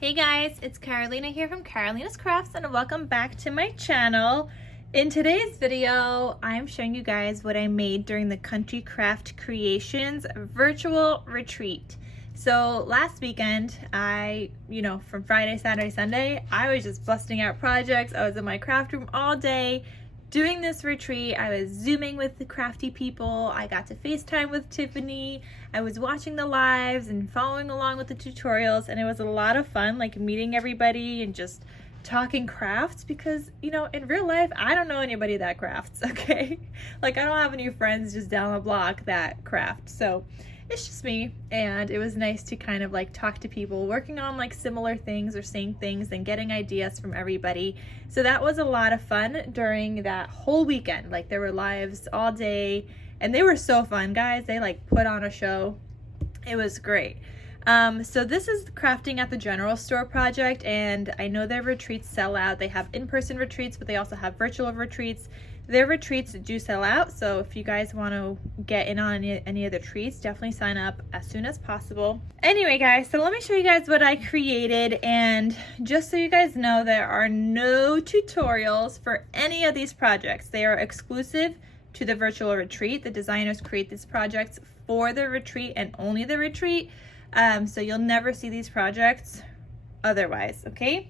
Hey guys, it's Carolina here from KarolinasKrafts and welcome back to my channel. In today's video, I'm showing you guys what I made during the Country Craft Creations virtual retreat. So last weekend, from Friday, Saturday, Sunday, I was just busting out projects. I was in my craft room all day doing this retreat. I was Zooming with the crafty people. I got to FaceTime with Tiffany. I was watching the lives and following along with the tutorials, and it was a lot of fun, like meeting everybody and just talking crafts because, in real life, I don't know anybody that crafts, okay? Like, I don't have any friends just down the block that craft. So it's just me, and it was nice to kind of like talk to people working on like similar things or same things and getting ideas from everybody. So that was a lot of fun during that whole weekend. Like, there were lives all day and they were so fun, guys. They like put on a show. It was great. So this is crafting at the general store project, and I know their retreats sell out. They have in-person retreats, but they also have virtual retreats. Their retreats do sell out, so if you guys want to get in on any of the treats, definitely sign up as soon as possible. Anyway, guys, so let me show you guys what I created, and just so you guys know, there are no tutorials for any of these projects. They are exclusive to the virtual retreat. The designers create these projects for the retreat and only the retreat, so you'll never see these projects otherwise, okay?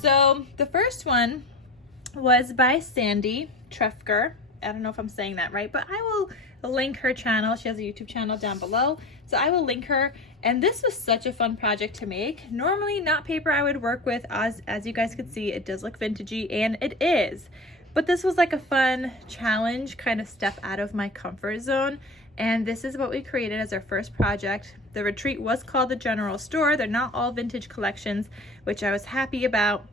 So the first one was by Sandy Trefker. I don't know if I'm saying that right, but I will link her channel. She has a YouTube channel down below, so I will link her. And this was such a fun project to make. Normally not paper I would work with, as you guys could see, it does look vintagey, and it is. But this was like a fun challenge, kind of step out of my comfort zone. And this is what we created as our first project. The retreat was called the General Store. They're not all vintage collections, which I was happy about,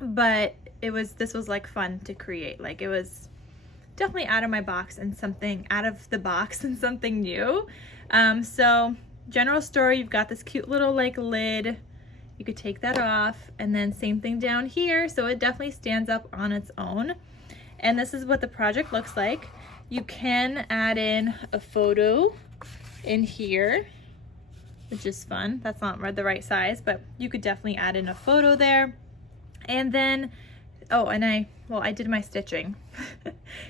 but this was like fun to create. Like, it was definitely out of my box and something out of the box and something new. So General Store, you've got this cute little like lid. You could take that off, and then same thing down here. So it definitely stands up on its own. And this is what the project looks like. You can add in a photo in here, which is fun. That's not the right size, but you could definitely add in a photo there. And then, I did my stitching.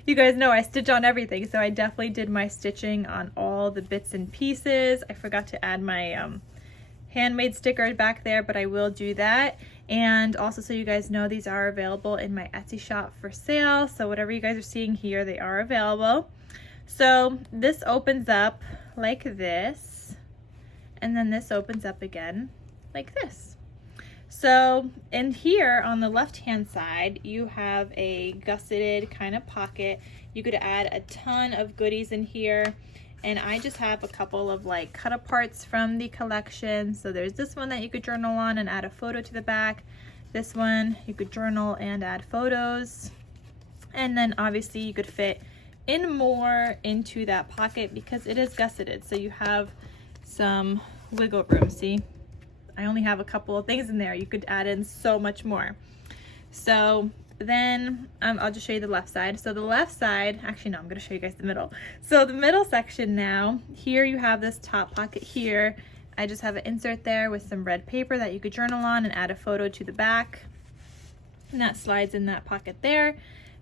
You guys know I stitch on everything, so I definitely did my stitching on all the bits and pieces. I forgot to add my handmade sticker back there, but I will do that. And also, so you guys know, these are available in my Etsy shop for sale. So whatever you guys are seeing here, they are available. So this opens up like this, and then this opens up again like this. So in here on the left hand side, you have a gusseted kind of pocket. You could add a ton of goodies in here, and I just have a couple of like cut aparts from the collection. So there's this one that you could journal on and add a photo to the back. This one you could journal and add photos, and then obviously you could fit in more into that pocket because it is gusseted, so you have some wiggle room. See, I only have a couple of things in there. You could add in so much more. So then I'll just show you the left side. So the left side, actually no, I'm going to show you guys the middle. So the middle section now, here you have this top pocket here. I just have an insert there with some red paper that you could journal on and add a photo to the back. And that slides in that pocket there.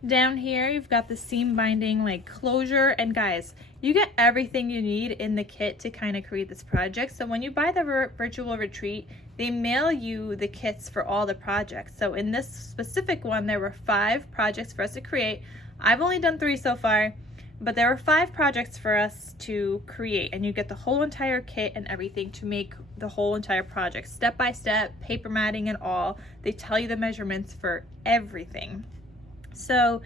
Down here, you've got the seam binding like closure, and guys, you get everything you need in the kit to kind of create this project. So when you buy the virtual retreat, they mail you the kits for all the projects. So in this specific one, there were 5 projects for us to create. I've only done 3 so far, but there were 5 projects for us to create, and you get the whole entire kit and everything to make the whole entire project, step by step, paper matting and all. They tell you the measurements for everything. So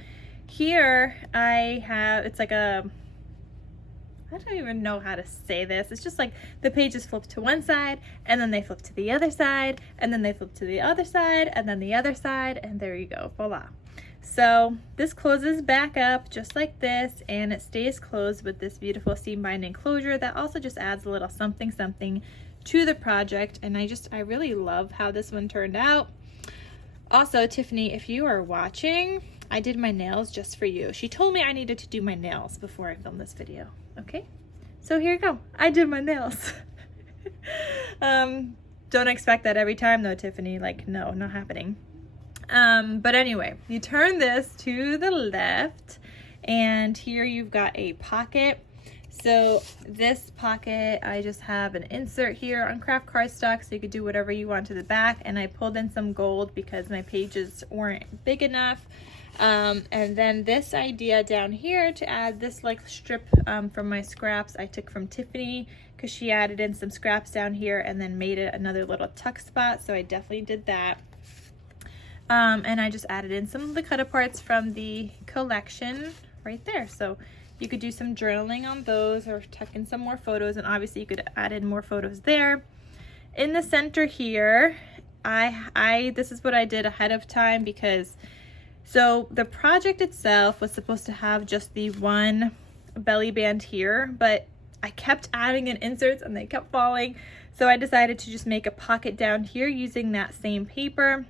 here I have, it's like I don't even know how to say this. It's just like the pages flip to one side, and then they flip to the other side, and then they flip to the other side, and then the other side, and there you go, voila. So this closes back up just like this, and it stays closed with this beautiful seam binding closure that also just adds a little something to the project. And I really love how this one turned out. Also, Tiffany, if you are watching, I did my nails just for you. She told me I needed to do my nails before I filmed this video. Okay, so here you go. I did my nails. Don't expect that every time though, Tiffany. Like, no, not happening. But anyway, you turn this to the left, and here you've got a pocket. So this pocket, I just have an insert here on craft cardstock, so you could do whatever you want to the back, and I pulled in some gold because my pages weren't big enough. And then this idea down here to add this like strip from my scraps I took from Tiffany, because she added in some scraps down here and then made it another little tuck spot, so I definitely did that. And I just added in some of the cut aparts from the collection right there. So you could do some journaling on those or tuck in some more photos, and obviously you could add in more photos there. In the center here, this is what I did ahead of time, because so the project itself was supposed to have just the one belly band here, but I kept adding in inserts and they kept falling. So I decided to just make a pocket down here using that same paper.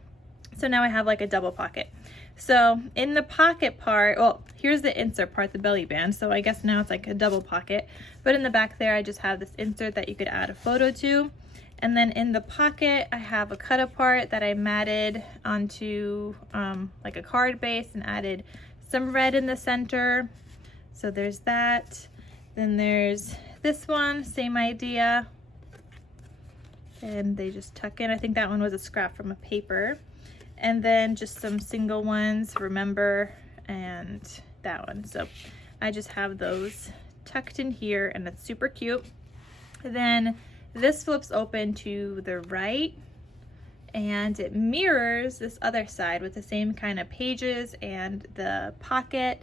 So now I have like a double pocket. So in the pocket part, well, here's the insert part, the belly band. So I guess now it's like a double pocket. But in the back there, I just have this insert that you could add a photo to. And then in the pocket, I have a cut apart that I matted onto like a card base and added some red in the center. So there's that. Then there's this one, same idea. And they just tuck in. I think that one was a scrap from a paper. And then just some single ones, remember, and that one. So I just have those tucked in here, and it's super cute. Then this flips open to the right, and it mirrors this other side with the same kind of pages and the pocket.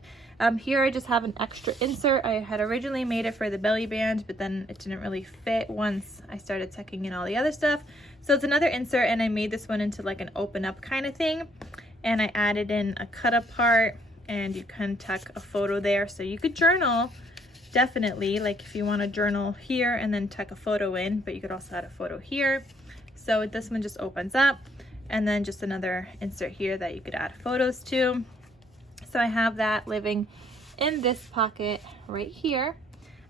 Here I just have an extra insert. I had originally made it for the belly band, but then it didn't really fit once I started tucking in all the other stuff. So it's another insert, and I made this one into like an open up kind of thing. And I added in a cut apart, and you can tuck a photo there. So you could journal, definitely, like if you want to journal here and then tuck a photo in, but you could also add a photo here. So this one just opens up, and then just another insert here that you could add photos to. So I have that living in this pocket right here.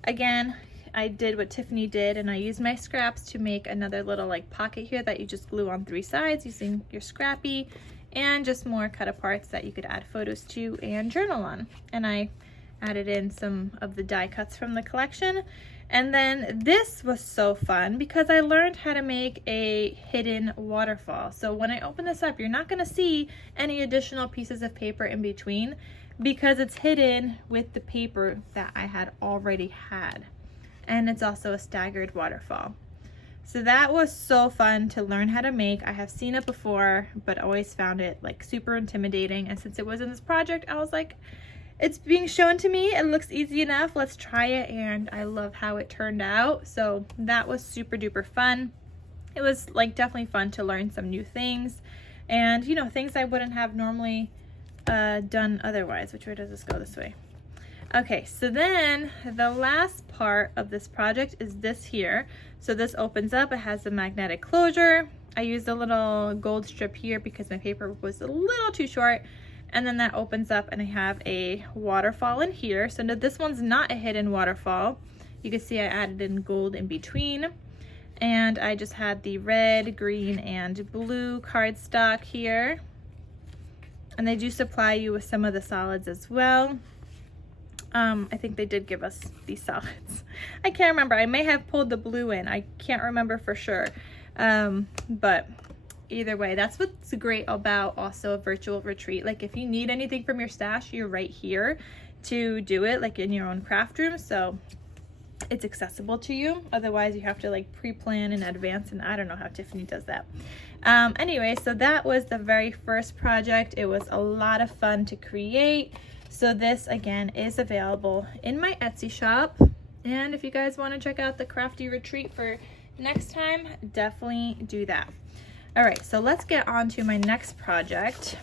Again, I did what Tiffany did, and I used my scraps to make another little like pocket here that you just glue on 3 sides using your scrappy, and just more cut aparts that you could add photos to and journal on. And I added in some of the die cuts from the collection. And then this was so fun because I learned how to make a hidden waterfall. So when I open this up, you're not gonna see any additional pieces of paper in between because it's hidden with the paper that I had already had. And it's also a staggered waterfall. So that was so fun to learn how to make. I have seen it before, but always found it like super intimidating. And since it was in this project, I was like, it's being shown to me, it looks easy enough, let's try it, and I love how it turned out. So that was super duper fun. It was like definitely fun to learn some new things, and you know, things I wouldn't have normally done otherwise. Which way does this go? This way. Okay, so then the last part of this project is this here. So this opens up, it has the magnetic closure. I used a little gold strip here because my paper was a little too short. And then that opens up, and I have a waterfall in here. So no, this one's not a hidden waterfall. You can see I added in gold in between. And I just had the red, green, and blue cardstock here. And they do supply you with some of the solids as well. I think they did give us these solids. I can't remember. I may have pulled the blue in. I can't remember for sure. But either way, that's what's great about also a virtual retreat. Like if you need anything from your stash, you're right here to do it, like in your own craft room. So it's accessible to you. Otherwise you have to like pre-plan in advance, and I don't know how Tiffany does that. Anyway, so that was the very first project. It was a lot of fun to create. So this again is available in my Etsy shop. And if you guys want to check out the crafty retreat for next time, definitely do that. All right, so let's get on to my next project.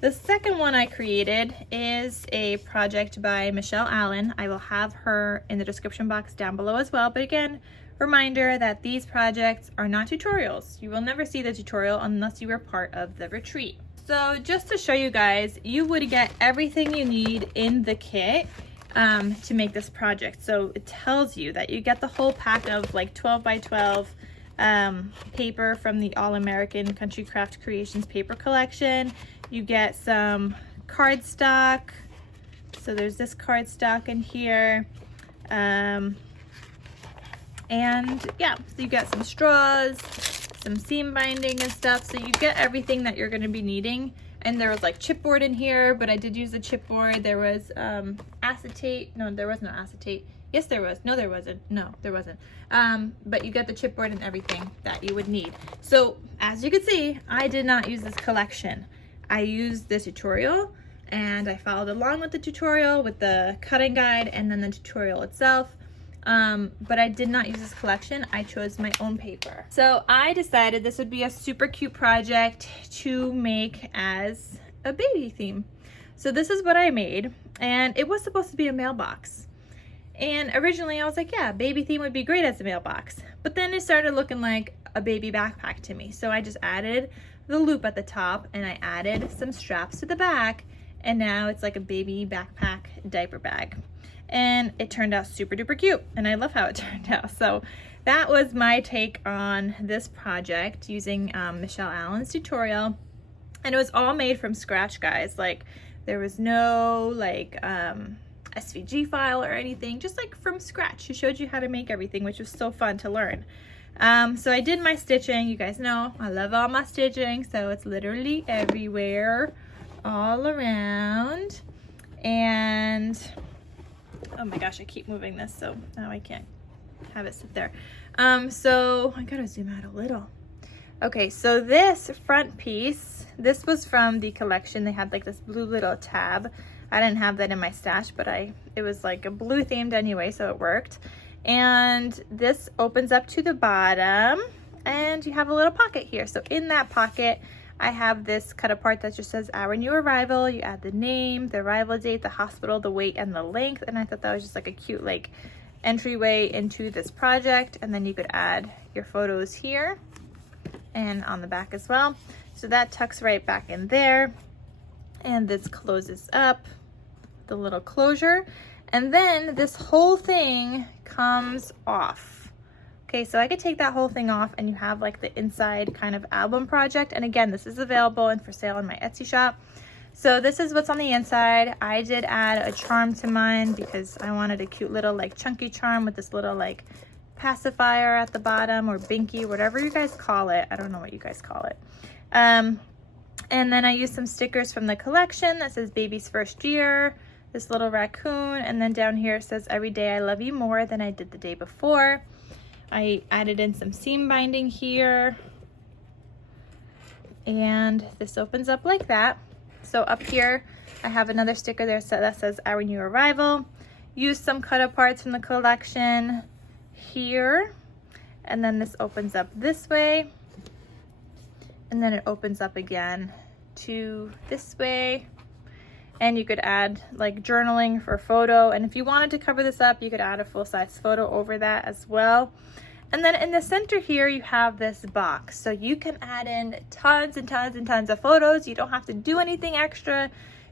The second one I created is a project by Michelle Allen. I will have her in the description box down below as well. But again, reminder that these projects are not tutorials. You will never see the tutorial unless you are part of the retreat. So just to show you guys, you would get everything you need in the kit to make this project. So it tells you that you get the whole pack of like 12 by 12 paper from the All-American Country Craft Creations paper collection. You get some cardstock. So there's this cardstock in here. And yeah, so you get some straws, some seam binding and stuff. So you get everything that you're going to be needing. And there was like chipboard in here, but I did use the chipboard. There was acetate. No, there was no acetate. Yes, there was. No, there wasn't. No, there wasn't. But you get the chipboard and everything that you would need. So as you can see, I did not use this collection. I used the tutorial and I followed along with the tutorial with the cutting guide and then the tutorial itself. But I did not use this collection. I chose my own paper. So I decided this would be a super cute project to make as a baby theme. So this is what I made, and it was supposed to be a mailbox. And originally I was like, yeah, baby theme would be great as a mailbox. But then it started looking like a baby backpack to me. So I just added the loop at the top and I added some straps to the back, and now it's like a baby backpack diaper bag. And it turned out super duper cute, and I love how it turned out. So that was my take on this project using Michelle Allen's tutorial, and it was all made from scratch, guys. Like there was no like SVG file or anything, just like from scratch. She showed you how to make everything, which was so fun to learn. So I did my stitching. You guys know I love all my stitching, so it's literally everywhere, all around. And oh my gosh, I keep moving this, so now I can't have it sit there. So I gotta zoom out a little. Okay, so this front piece, this was from the collection. They had like this blue little tab. I didn't have that in my stash, but it was like a blue themed anyway, so it worked. And this opens up to the bottom, and you have a little pocket here. So in that pocket, I have this cut apart that just says our new arrival. You add the name, the arrival date, the hospital, the weight, and the length. And I thought that was just like a cute like entryway into this project. And then you could add your photos here and on the back as well. So that tucks right back in there. And this closes up, the little closure. And then this whole thing comes off. Okay, so I could take that whole thing off and you have like the inside kind of album project. And again, this is available and for sale on my Etsy shop. So this is what's on the inside. I did add a charm to mine because I wanted a cute little like chunky charm with this little like pacifier at the bottom, or binky, whatever you guys call it. I don't know what you guys call it. And then I used some stickers from the collection that says baby's first year, this little raccoon, and then down here it says every day I love you more than I did the day before. I added in some seam binding here, and this opens up like that. So up here I have another sticker there that says our new arrival. Use some cut aparts from the collection here, and then this opens up this way, and then it opens up again to this way. And you could add like journaling for photo, and if you wanted to cover this up, you could add a full-size photo over that as well. And then in the center here you have this box, so you can add in tons and tons and tons of photos. You don't have to do anything extra,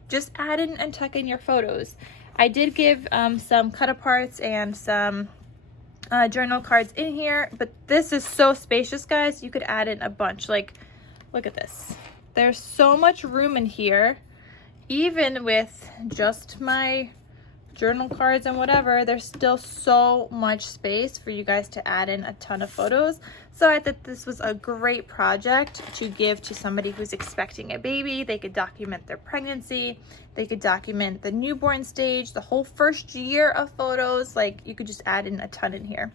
just add in and tuck in your photos. I did give some cut aparts and some journal cards in here, but this is so spacious, guys. You could add in a bunch. Like, look at this, there's so much room in here. Even with just my journal cards and whatever, there's still so much space for you guys to add in a ton of photos. So I thought this was a great project to give to somebody who's expecting a baby. They could document their pregnancy, they could document the newborn stage, the whole first year of photos. Like, you could just add in a ton in here.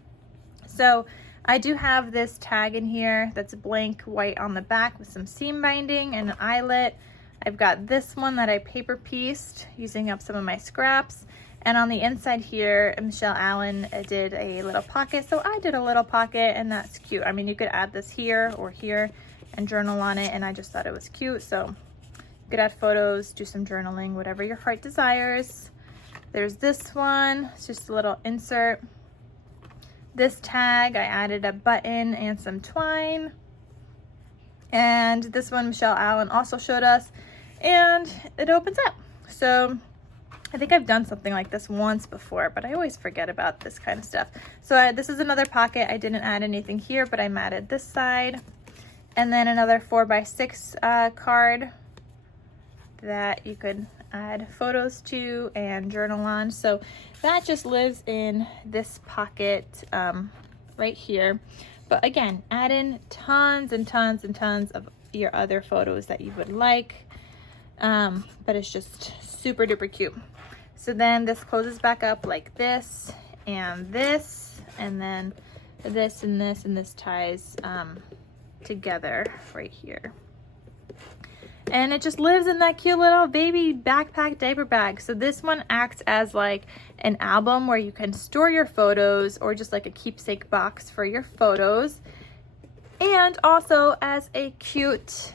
So I do have this tag in here that's blank white on the back with some seam binding and an eyelet. I've got this one that I paper pieced using up some of my scraps. And on the inside here, Michelle Allen did a little pocket. So I did a little pocket, and that's cute. I mean, you could add this here or here and journal on it, and I just thought it was cute. So you could add photos, do some journaling, whatever your heart desires. There's this one. It's just a little insert. This tag, I added a button and some twine. And this one Michelle Allen also showed us, and it opens up. So I think I've done something like this once before, but I always forget about this kind of stuff. So this is another pocket. I didn't add anything here, but I matted this side. And then another 4x6 card that you could add photos to and journal on. So that just lives in this pocket right here. But again, add in tons and tons and tons of your other photos that you would like. But it's just super duper cute. So then this closes back up like this, and then this and this, and this ties together right here. And it just lives in that cute little baby backpack diaper bag. So this one acts as like an album where you can store your photos, or just like a keepsake box for your photos, and also as a cute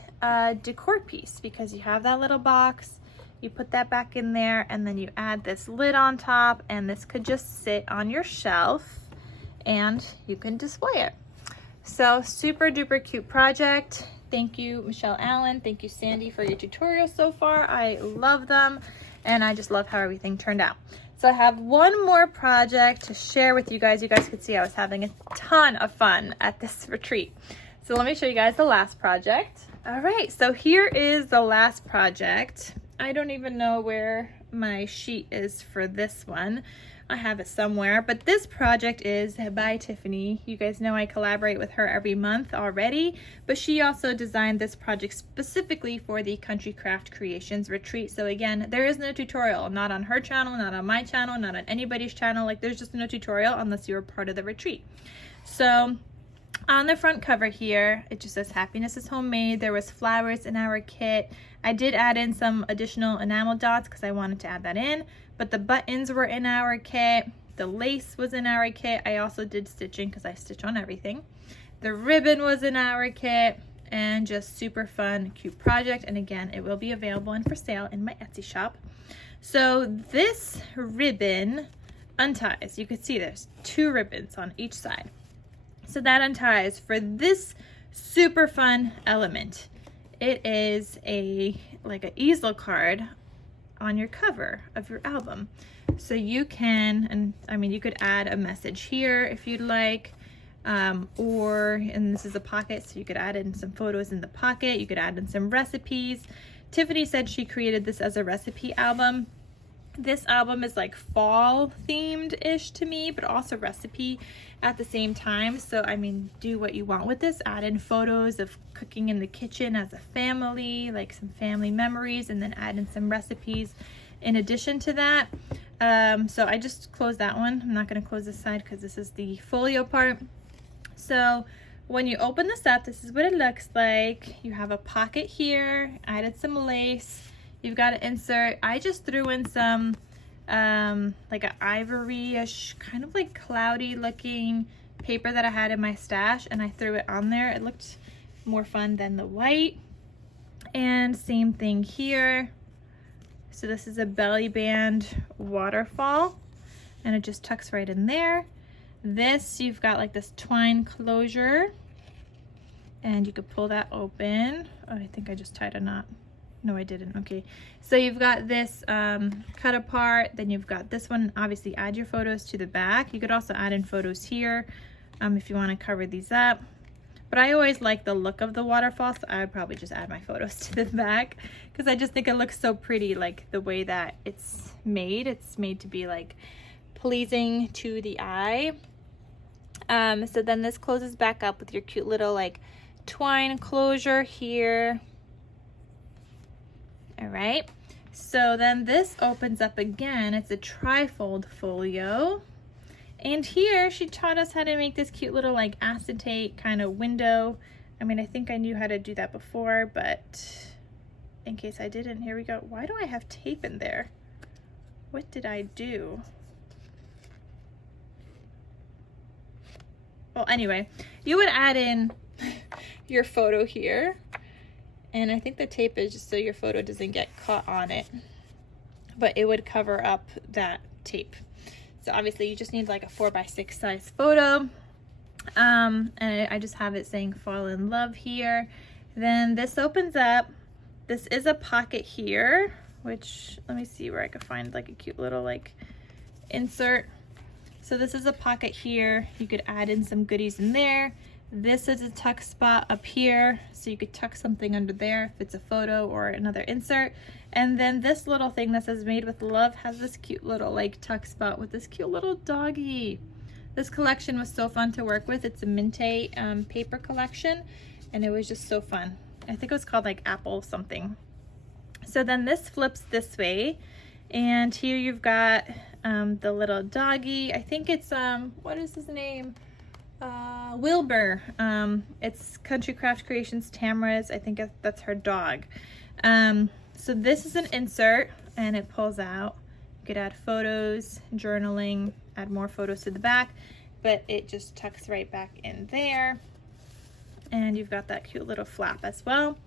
decor piece, because you have that little box, you put that back in there, and then you add this lid on top, and this could just sit on your shelf and you can display it. So super duper cute project. Thank you, Michelle Allen. Thank you, Sandy, for your tutorials so far. I love them, and I just love how everything turned out. So I have one more project to share with you guys. You guys could see I was having a ton of fun at this retreat. So let me show you guys the last project. All right, so here is the last project. I don't even know where my sheet is for this one. I have it somewhere, but this project is by Tiffany. You guys know I collaborate with her every month already, but she also designed this project specifically for the Country Craft Creations retreat. So again, there is no tutorial, not on her channel, not on my channel, not on anybody's channel. Like, there's just no tutorial unless you're part of the retreat. So on the front cover here, it just says happiness is homemade. There was flowers in our kit. I did add in some additional enamel dots because I wanted to add that in, but the buttons were in our kit. The lace was in our kit. I also did stitching because I stitch on everything. The ribbon was in our kit, and just super fun, cute project. And again, it will be available and for sale in my Etsy shop. So this ribbon unties. You can see there's 2 ribbons on each side. So that unties for this super fun element. It is like an easel card on your cover of your album. So you can, and I mean, you could add a message here if you'd like, and this is a pocket, so you could add in some photos in the pocket. You could add in some recipes. Tiffany said she created this as a recipe album. This album is like fall themed-ish to me, but also recipe at the same time. So I mean, do what you want with this. Add in photos of cooking in the kitchen as a family, like some family memories, and then add in some recipes in addition to that. So I just closed that one. I'm not going to close this side because this is the folio part. So when you open this up, this is what it looks like. You have a pocket here, added some lace. You've got to insert. I just threw in some like an ivory-ish, kind of like cloudy looking paper that I had in my stash, and I threw it on there. It looked more fun than the white. And same thing here. So this is a belly band waterfall, and it just tucks right in there. This, you've got like this twine closure, and you could pull that open. Oh, I think I just tied a knot. No, I didn't. Okay, so you've got this cut apart, then you've got this one. Obviously add your photos to the back. You could also add in photos here if you want to cover these up, but I always like the look of the waterfall, so I would probably just add my photos to the back because I just think it looks so pretty, like the way that it's made. It's made to be like pleasing to the eye. So then this closes back up with your cute little like twine closure here. All right, so then this opens up again. It's a trifold folio, and here she taught us how to make this cute little like acetate kind of window. I mean, I think I knew how to do that before, but in case I didn't, here we go. Why do I have tape in there? What did I do? Well, anyway, you would add in your photo here. And I think the tape is just so your photo doesn't get caught on it, but it would cover up that tape. So obviously you just need like a 4x6 size photo. And I just have it saying fall in love here. Then this opens up. This is a pocket here, which, let me see where I could find like a cute little like insert. So this is a pocket here. You could add in some goodies in there. This is a tuck spot up here, so you could tuck something under there if it's a photo or another insert. And then this little thing that says made with love has this cute little like tuck spot with this cute little doggy. This collection was so fun to work with. It's a Minte paper collection, and it was just so fun. I think it was called like Apple something. So then this flips this way, and here you've got the little doggy. I think it's what is his name? Wilbur. It's Country Craft Creations Tamara's. I think that's her dog. So this is an insert, and it pulls out. You could add photos, journaling, add more photos to the back, but it just tucks right back in there. And you've got that cute little flap as well.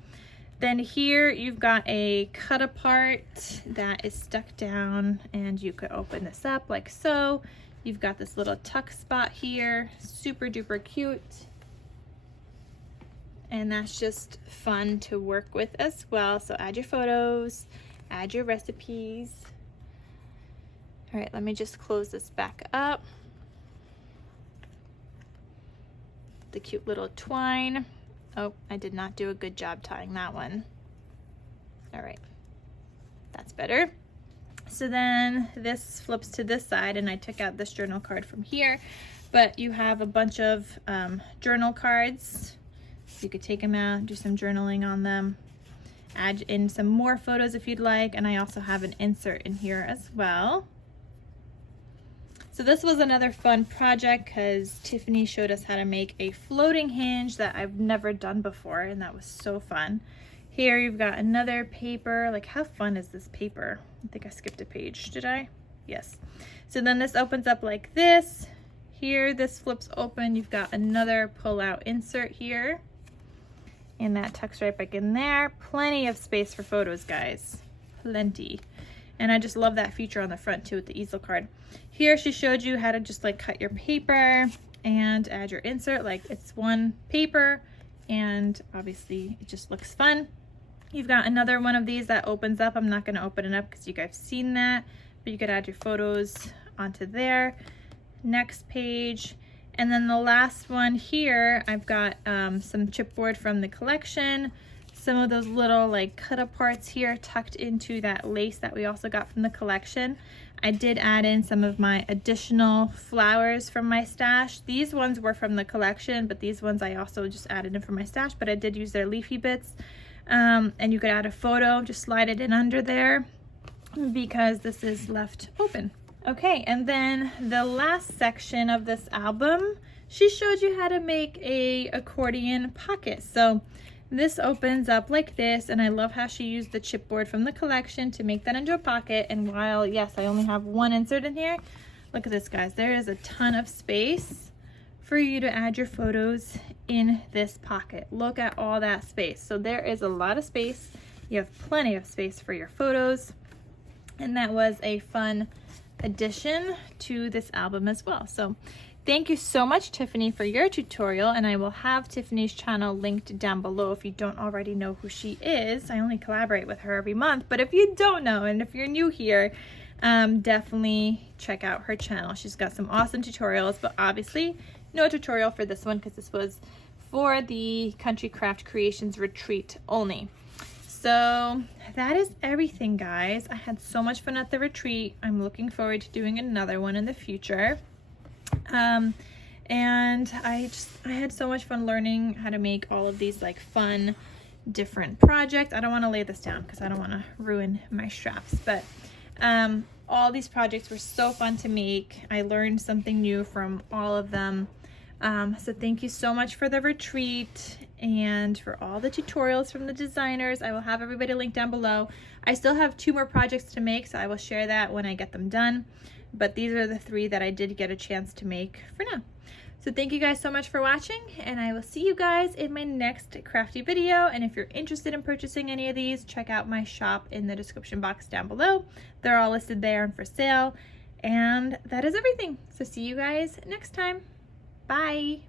Then here you've got a cut apart that is stuck down, and you could open this up like so. You've got this little tuck spot here, super duper cute. And that's just fun to work with as well. So add your photos, add your recipes. All right, let me just close this back up. The cute little twine. Oh, I did not do a good job tying that one. All right, that's better. So then this flips to this side, and I took out this journal card from here, but you have a bunch of journal cards. You could take them out, do some journaling on them, add in some more photos if you'd like, and I also have an insert in here as well. So this was another fun project because Tiffany showed us how to make a floating hinge that I've never done before, and that was so fun. Here you've got another paper. Like, how fun is this paper? I think I skipped a page, did I? Yes. So then this opens up like this. Here, this flips open. You've got another pull-out insert here, and that tucks right back in there. Plenty of space for photos, guys. Plenty. And I just love that feature on the front too with the easel card. Here she showed you how to just like cut your paper and add your insert. Like, it's one paper, and obviously it just looks fun. You've got another one of these that opens up. I'm not going to open it up because you guys have seen that, but you could add your photos onto there. Next page. And then the last one here, I've got some chipboard from the collection. Some of those little like cut aparts here tucked into that lace that we also got from the collection. I did add in some of my additional flowers from my stash. These ones were from the collection, but these ones I also just added in from my stash, but I did use their leafy bits. And you could add a photo, just slide it in under there because this is left open. Okay, and then the last section of this album, she showed you how to make a accordion pocket. So this opens up like this, and I love how she used the chipboard from the collection to make that into a pocket. And while, yes, I only have one insert in here, look at this, guys. There is a ton of space for you to add your photos in this pocket. Look at all that space. So there is a lot of space. You have plenty of space for your photos. And that was a fun addition to this album as well. So thank you so much, Tiffany, for your tutorial, and I will have Tiffany's channel linked down below if you don't already know who she is. I only collaborate with her every month, but if you don't know, and if you're new here, definitely check out her channel. She's got some awesome tutorials, but obviously no tutorial for this one because this was for the Country Craft Creations retreat only. So that is everything, guys. I had so much fun at the retreat. I'm looking forward to doing another one in the future. And I had so much fun learning how to make all of these like fun different projects. I don't want to lay this down because I don't want to ruin my straps, but all these projects were so fun to make. I learned something new from all of them. So thank you so much for the retreat and for all the tutorials from the designers. I will have everybody linked down below. I still have 2 more projects to make, so I will share that when I get them done. But these are the 3 that I did get a chance to make for now. So thank you guys so much for watching, and I will see you guys in my next crafty video. And if you're interested in purchasing any of these, check out my shop in the description box down below. They're all listed there and for sale. And that is everything. So see you guys next time. Bye.